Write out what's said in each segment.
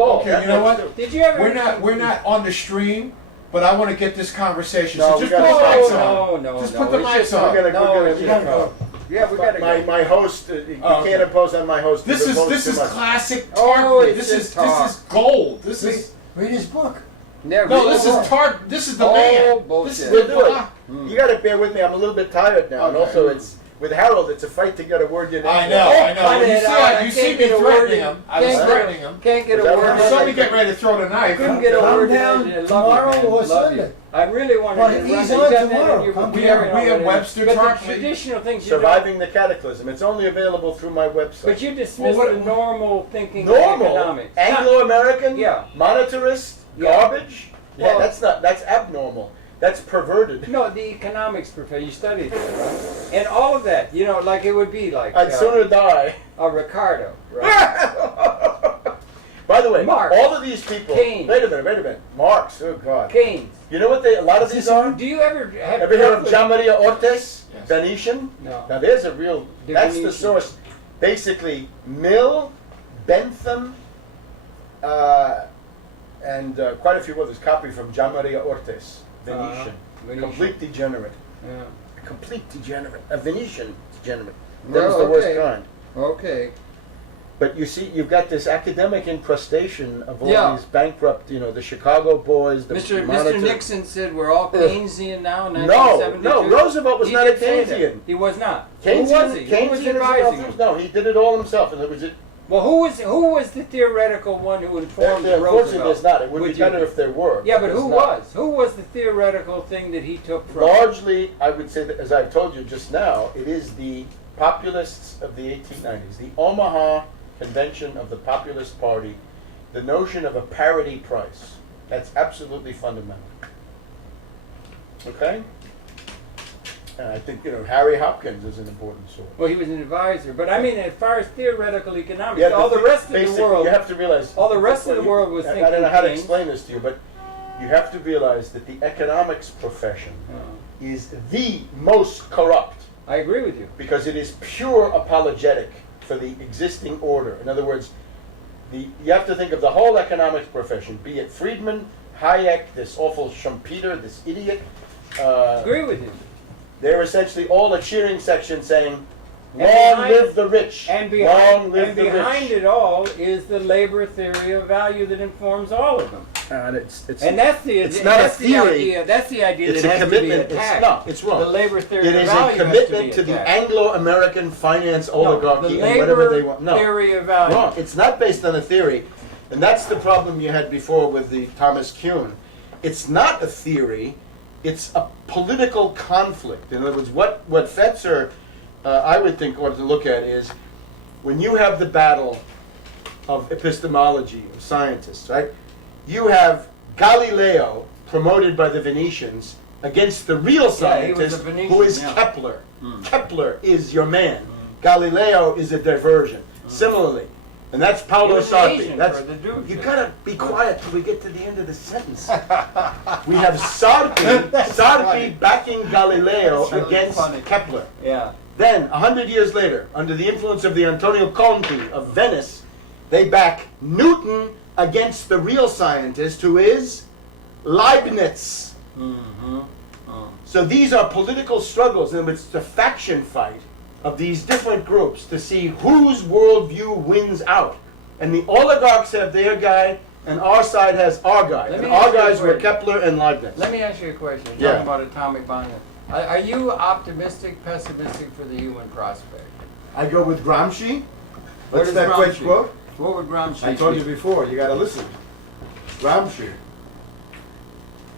Okay, you know what? Did you ever? We're not on the stream, but I want to get this conversation. No, so we just put the gotta- mics no, on. no, Just no. put the It's mics just- on. We're gonna go. Yeah, we gotta go. My host, you okay. can't impose on my host. This is too much. classic Oh, Tarpley. it's This just talk. is gold. This is Read his book. Yeah, no. read This the is book. Tart. This is the Oh, man. bullshit. This is We'll the do it. guy. You gotta bear with me. I'm a little bit tired now, and Okay. also it's with Harold. It's a fight to get a word in. I know. When you see me threatening him. I was threatening him. Can't get a Was that word what in. you Somebody get ready to throw the knife. Couldn't get a Come word down in. I love tomorrow you, man. or Love Sunday. you. I really wanted Well, to he's run on these up there tomorrow. and you Come were We have already. Webster But the Tarpley. traditional things you Surviving the Cataclysm. It's only available through my website. But you dismiss Well, the normal thinking Normal, of economics. Anglo-American, Yeah. monetarist, Yeah. garbage. Yeah, Well- that's abnormal. That's perverted. No, the economics professor, you studied that, right? And all of that, you know, like it would be like I'd sooner die. a Ricardo, right? By the way, Marx. all of these people. Keynes. Wait a minute. Marx. Oh God. Keynes. You know what a lot of these are? Do you ever have Ever heard of Gian Maria Ortes? Yes. Venetian? No. Now there's a real. The That's the Venetian. source. Basically, Mill, Bentham, and quite a few others copy from Gian Maria Ortes. Venetian. Venetian. Complete degenerate. Yeah. A complete degenerate. A Venetian degenerate. That Well, was the worst okay. kind. Okay. But you see, you've got this academic incrustation of all Yeah. these bankrupt, the Chicago boys, the Mr. monitor- Nixon said we're all Keynesian now. In No, 1972. Roosevelt was He not a did say that. Keynesian. He was not. Keynesian, Who was he? Who was Keynesian advising him? No, he did it all himself. And it was Well, who was the theoretical one who informed unfortunately, Roosevelt? there's not. It would be Would you- better if there were. Yeah, but there's who not. was? Who was the theoretical thing that he took from? Largely, I would say that, as I've told you just now, it is the populists of the 1890s, the Omaha Convention of the Populist Party, the notion of a parity price. That's absolutely fundamental. Okay? And I think, Harry Hopkins is an important source. Well, he was an advisor, but I mean, as far as theoretical economics, Yeah, all the rest of the basically, world, you have to realize. all the rest of the world was I thinking don't know how to Keynes. explain this to you, but you have to realize that the economics profession is the most corrupt I agree with you. because it is pure apologetic for the existing order. In other words, you have to think of the whole economics profession, be it Friedman, Hayek, this awful Schumpeter, this idiot. Agree with you. They're essentially all a cheering section saying, And "Long behind- live the rich! And Long live and the behind rich!" it all is the labor theory of value that informs all of them. And it's And that's the it's not a that's theory. The idea, that's the idea It's that a has to be commitment. attacked. It's wrong. The labor theory It of is value a has to commitment be to the attacked. Anglo-American finance No, oligarchy the and whatever they labor want. No, theory of value. wrong. It's not based on a theory, and that's the problem you had before with the Thomas Kuhn. It's not a theory; it's a political conflict. In other words, what Fetzer, I would think, ought to look at is when you have the battle of epistemology of scientists, right? You have Galileo promoted by the Venetians against the real Yeah, he was a scientist, Venetian, who is yeah. Kepler. Kepler is your man. Galileo is a diversion. Similarly, and that's He Paolo was an Sarpi. agent That's for the Jews, you yeah. gotta be quiet till we get to the end of the sentence. We have Sarpi backing Galileo That's really against funny. Kepler. Yeah. Then, 100 years later, under the influence of the Antonio Conti of Venice, they back Newton against the real scientist, who is Leibniz. Mm-hmm. So these are political struggles, and it's the faction fight of these different groups to see whose worldview wins out. And the oligarchs have their guy, and our side has our guy. Let And me our ask you a guys were question. Kepler and Leibniz. Let me ask you a question. Yeah. Talking about atomic bonding. Are you optimistic, pessimistic for the human prospect? I go with Gramsci. What What's is that quick Gramsci? quote? What would Gramsci I told you be? before. You got to listen. Gramsci.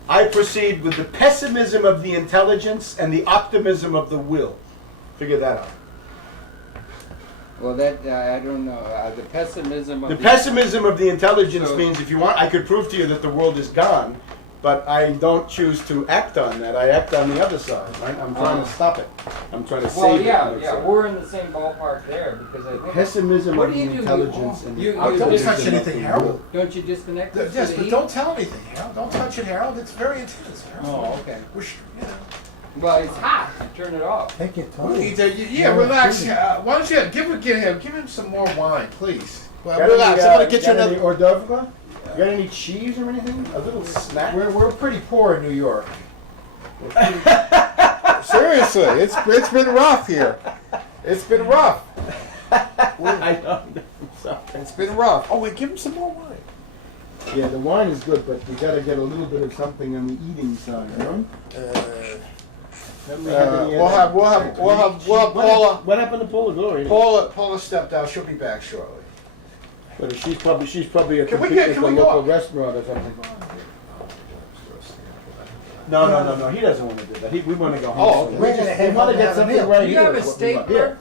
I proceed with the pessimism of the intelligence and the optimism of the will. Figure that out. Well, that I don't know. The pessimism of The pessimism of the intelligence So- means, if you want, I could prove to you that the world is gone, but I don't choose to act on that. I act on the other side, right? I'm trying to stop it. I'm trying to Well, save it. yeah, from yeah, itself. we're in the same ballpark there because I think. Pessimism What of do the you do? intelligence and You- the you optimism don't of touch the anything, will. Harold. Don't you disconnect us? Yes, to but the don't heat? tell anything, Harold. Don't touch it, Harold. It's very intense, Harold. Oh, okay. We're Well, it's hot. Turn it off. Take your We time. need to, yeah, relax. Why don't you give him some more wine, please? Well, Got relax, any, I'm gonna get you got any another. hors d'oeuvre? You got any cheese or anything? A little snack? We're pretty poor in New York. Seriously, it's been rough here. It's been rough. I don't know. Sorry. It's been rough. Oh, wait, give him some more wine. Yeah, the wine is good, but you gotta get a little bit of something on the eating side, you know? We'll have Paula. What happened to Paula Glory? Paula stepped out. She'll be back shortly. But she's probably a Can we compete get- with can a we go local up? restaurant or something. No. He doesn't want to do that. We want to go home. Oh, soon. we're gonna We have want to him get have a something meal. right Do you here. have a is what we want. stapler?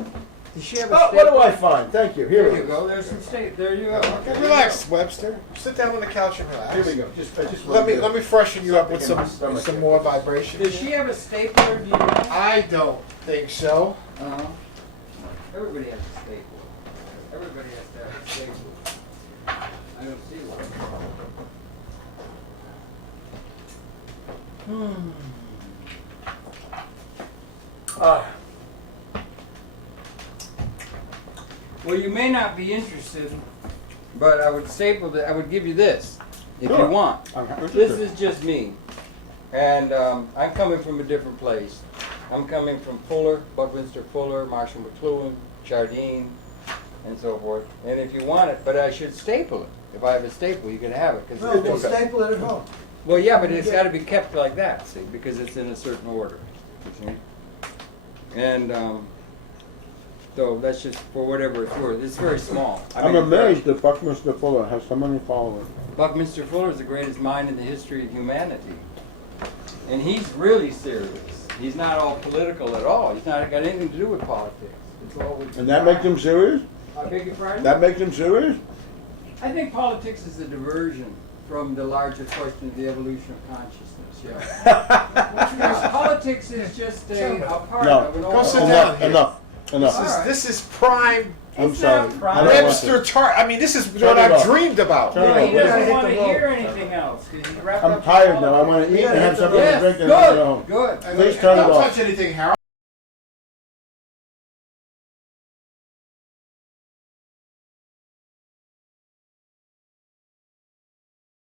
Does she have a Oh, stapler? what do I find? Thank you. Here There we you go. go. There's some steak. There you go. Okay, relax, Webster. Sit down on the couch and relax. Here we go. Just Let me freshen you up with Something in my some stomach. more vibration. Does she have a stapler? Do you know? I don't think so. Uh-huh. Everybody has a stapler. Everybody has to have a stapler. I don't see one. Well, you may not be interested, but I would staple I would give you this if you Sure. want. I'm happy This to. is just me, and I'm coming from a different place. I'm coming from Fuller, Buckminster Fuller, Marshall McLuhan, Jardine, and so forth. And if you want it, but I should staple it. If I have a staple, you can have it. No, we'll Cause staple it at home. well, yeah, but it's got to be kept like that, see, because it's in a certain order. You see? And so that's just for whatever it's worth. It's very small. I'm amazed that Buckminster Fuller has so many followers. Buckminster Fuller is the greatest mind in the history of humanity. And he's really serious. He's not all political at all. He's not got anything to do with politics. It's all with And that makes him serious? I beg your pardon? That makes him serious? I think politics is a diversion from the larger question of the evolution of consciousness, yeah. Because politics is just a part No. of an Go overall. sit down Enough, here. enough. All right. This is prime I'm It's sorry. not prime. I don't want Webster to. Tart. I mean, this is Turn what it I've off. dreamed about. Turn it No, he off. We gotta doesn't hit want to the road. hear anything else. 'Cause he's wrapped I'm up in tired now. I politics. want to eat and have something to Yes, drink and then go good, home. good. Please turn it Don't off. touch anything, Harold.